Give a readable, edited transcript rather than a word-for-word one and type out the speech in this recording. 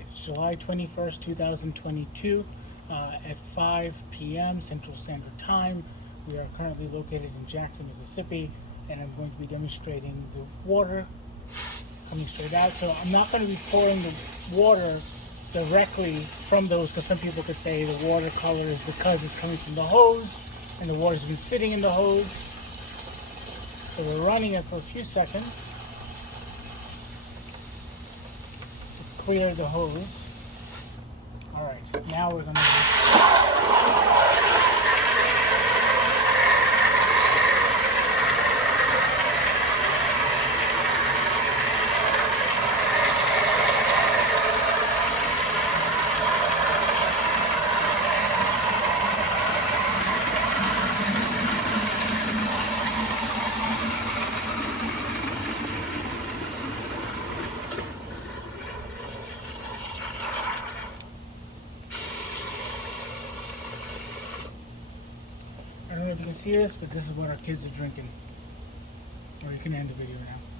Alright, it's July 21st, 2022 at 5 p.m. Central Standard Time. We are currently located in Jackson, Mississippi, and I'm going to be demonstrating the water coming straight out. So I'm not going to be pouring the water directly from the hose, because some people could say the water color is because it's coming from the hose and the water's been sitting in the hose. So we're running it for a few seconds. Clear the hose. Alright, now we're going to I don't know if you can see this, but this is what our kids are drinking. Or you can end the video now.